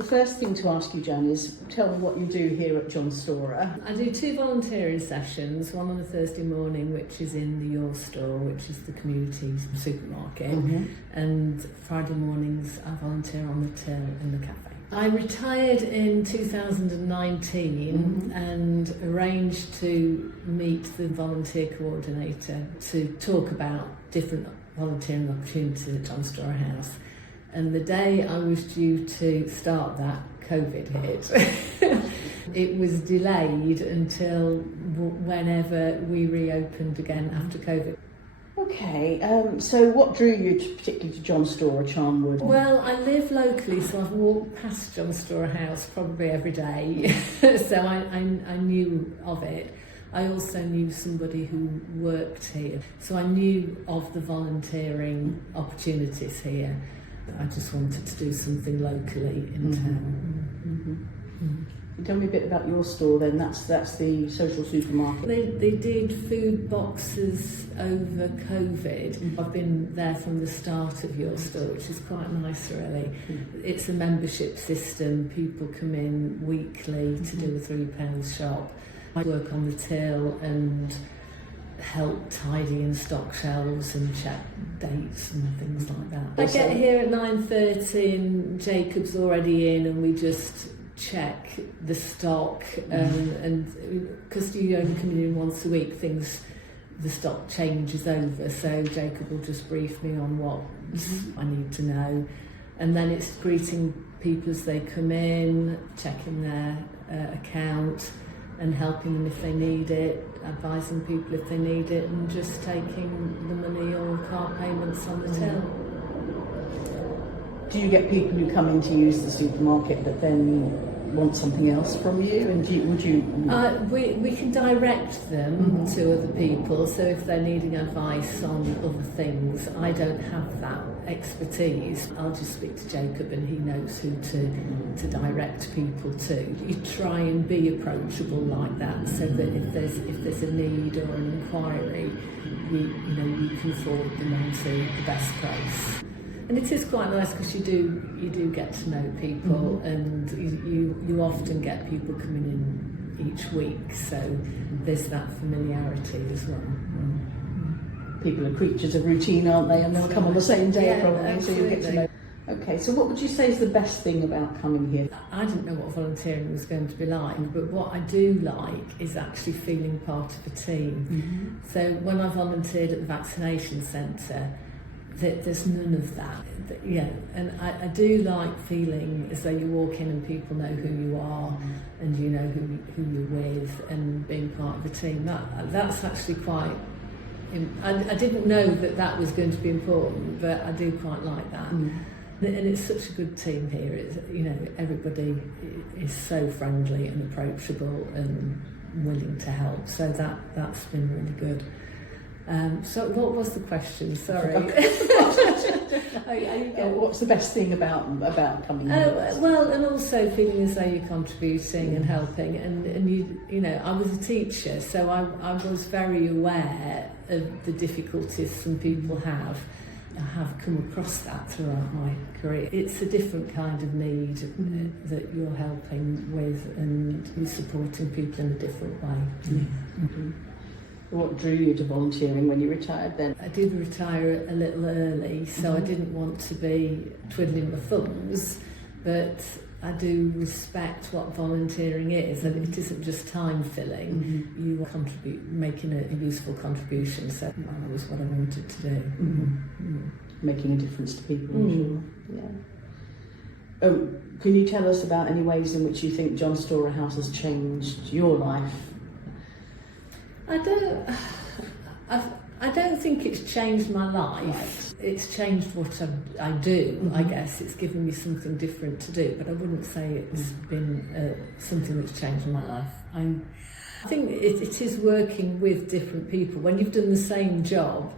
The first thing to ask you, Jan, is tell me what you do here at John Storer. I do 2 volunteering sessions, one on a Thursday morning, which is in the Your Store, which is the community supermarket, and Friday mornings I volunteer on the till in the cafe. I retired in 2019 and arranged to meet the volunteer coordinator to talk about different volunteering opportunities at John Storer House. And the day I was due to start that, COVID hit. It was delayed until whenever we reopened again after COVID. Okay, so what drew you particularly to John Storer, Charnwood? Well, I live locally, so I've walked past John Storer House probably every day, so I knew of it. I also knew somebody who worked here, so I knew of the volunteering opportunities here. I just wanted to do something locally in town. Tell me a bit about your store then. That's the social supermarket. They did food boxes over COVID. I've been there from the start of Your Store, which is quite nice really. It's a membership system. People come in weekly to do a £3 shop. I work on the till and help tidy and stock shelves and check dates and things like that. I get here at 9:30 and Jacob's already in, and we just check the stock, and because you only come in once a week, the stock changes over, so Jacob will just brief me on what I need to know, and then it's greeting people as they come in, checking their account and helping them if they need it, advising people if they need it, and just taking the money or card payments on the till. Do you get people who come in to use the supermarket but then want something else from you? And we can direct them to other people, so if they're needing advice on other things, I don't have that expertise. I'll just speak to Jacob and he knows who to direct people to. You try and be approachable like that, so that if there's a need or an inquiry, you can forward them on to the best place. And it is quite nice because you do get to know people, and you often get people coming in each week, so there's that familiarity as well. People are creatures of routine, aren't they? And they'll come on the same day probably, absolutely. so you get to know. Okay, so what would you say is the best thing about coming here? I didn't know what volunteering was going to be like, but what I do like is actually feeling part of a team. So when I volunteered at the vaccination centre, there's none of that. And I do like feeling as though you walk in and people know who you are, and you know who you're with, and being part of a team. That's actually quite. I didn't know that was going to be important, but I do quite like that. And it's such a good team here. Everybody is so friendly and approachable and willing to help. So that's been really good. So what was the question? Sorry. What's the best thing about coming here? Well, and also feeling as though you're contributing and helping, and I was a teacher, so I was very aware of the difficulties some people have. I have come across that throughout my career. It's a different kind of need that you're helping with, and you're supporting people in a different way. What drew you to volunteering when you retired then? I did retire a little early, so I didn't want to be twiddling my thumbs, but I do respect what volunteering is, and it isn't just time filling. You contribute, making a useful contribution, so that was what I wanted to do. Making a difference to people, I'm sure. Yeah. Oh, can you tell us about any ways in which you think John Storer House has changed your life? I don't think it's changed my life. Right. It's changed what I do, I guess. It's given me something different to do, but I wouldn't say it's been something that's changed my life. I think it is working with different people. When you've done the same job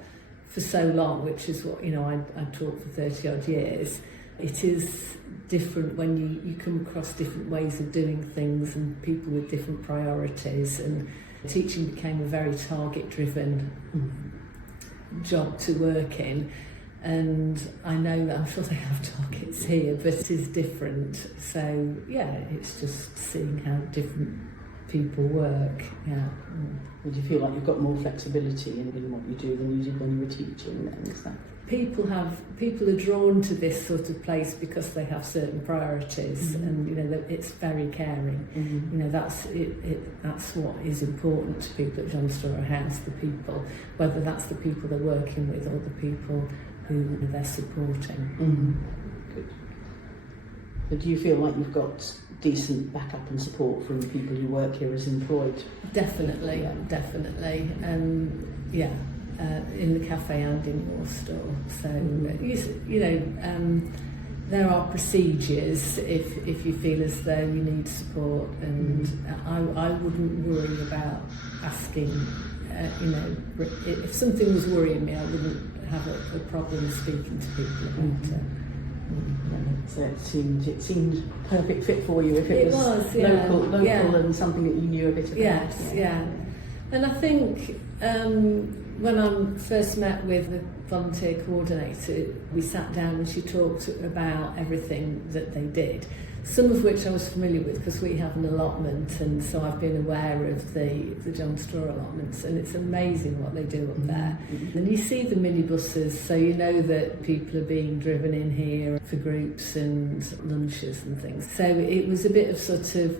for so long, which is what, I taught for 30 odd years, it is different when you come across different ways of doing things and people with different priorities, and teaching became a very target-driven job to work in, And I know that I'm sure they have targets here, but it is different. So yeah, it's just seeing how different people work. Yeah. Would you feel like you've got more flexibility in what you do than you did when you were teaching then? Is that? People are drawn to this sort of place because they have certain priorities, and you know it's very caring. You know that's that's what is important to people at John Storer House. The people, whether that's the people they're working with or the people who they're supporting. Good. But do you feel like you've got decent backup and support from the people who work here as employed? Definitely. In the cafe and in your store. So you know, there are procedures if you feel as though you need support, and I wouldn't worry about asking. You know, if something was worrying me, I wouldn't have a problem speaking to people about it. So it seemed perfect fit for you if it was yeah. local and something that you knew a bit about. Yes. And I think when I first met with the volunteer coordinator, we sat down and she talked about everything that they did, some of which I was familiar with because we have an allotment, and so I've been aware of the John Storer allotments, and it's amazing what they do up there. And you see the minibuses, so you know that people are being driven in here for groups and lunches and things. So it was a bit of sort of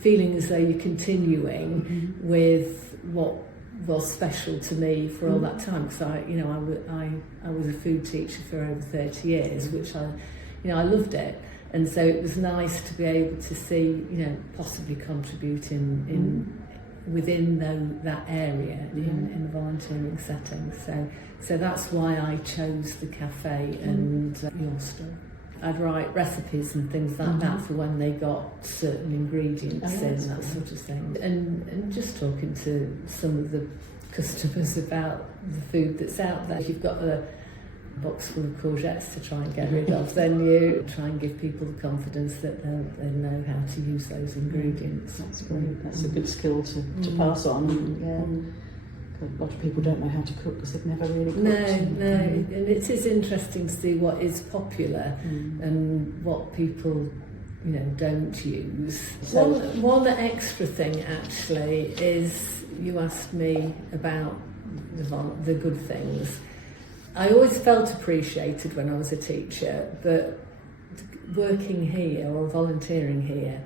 feeling as though you're continuing with what was special to me for all that time, because I was a food teacher for over 30 years, which I loved it. And so it was nice to be able to see, possibly contributing within that area in a volunteering setting. So that's why I chose the cafe and your store. I'd write recipes and things like that for when they got certain ingredients in, that sort of thing. And just talking to some of the customers about the food that's out there. If you've got a box full of courgettes to try and get rid of, then you try and give people the confidence that they know how to use those ingredients. That's great. That's a good skill to pass on. A lot of people don't know how to cook because they've never really cooked. No, and it is interesting to see what is popular and what people don't use. So one extra thing actually is you asked me about the good things. I always felt appreciated when I was a teacher, but working here or volunteering here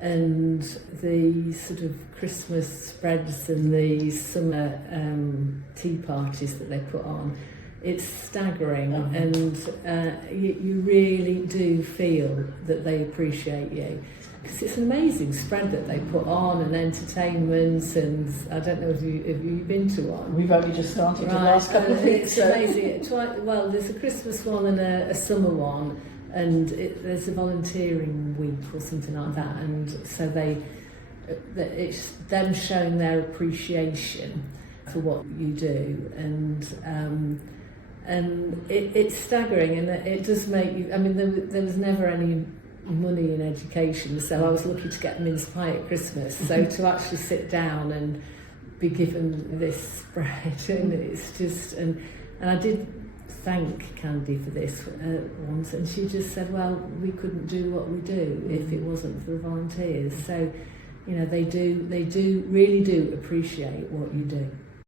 and the sort of Christmas spreads and the summer tea parties that they put on, it's staggering, and you really do feel that they appreciate you. Because it's an amazing spread that they put on, and entertainments, and I don't know if you've been to one. We've only just started the last couple of weeks. It's amazing. Well, there's a Christmas one and a summer one, and there's a volunteering week or something like that, and so it's them showing their appreciation for what you do, and it's staggering, and it does make you. I mean, there was never any money in education, so I was lucky to get a mince pie at Christmas. So to actually sit down and be given this spread, and it's just, and I did thank Candy for this once, and she just said, well, we couldn't do what we do if it wasn't for the volunteers. So they really do appreciate what you do.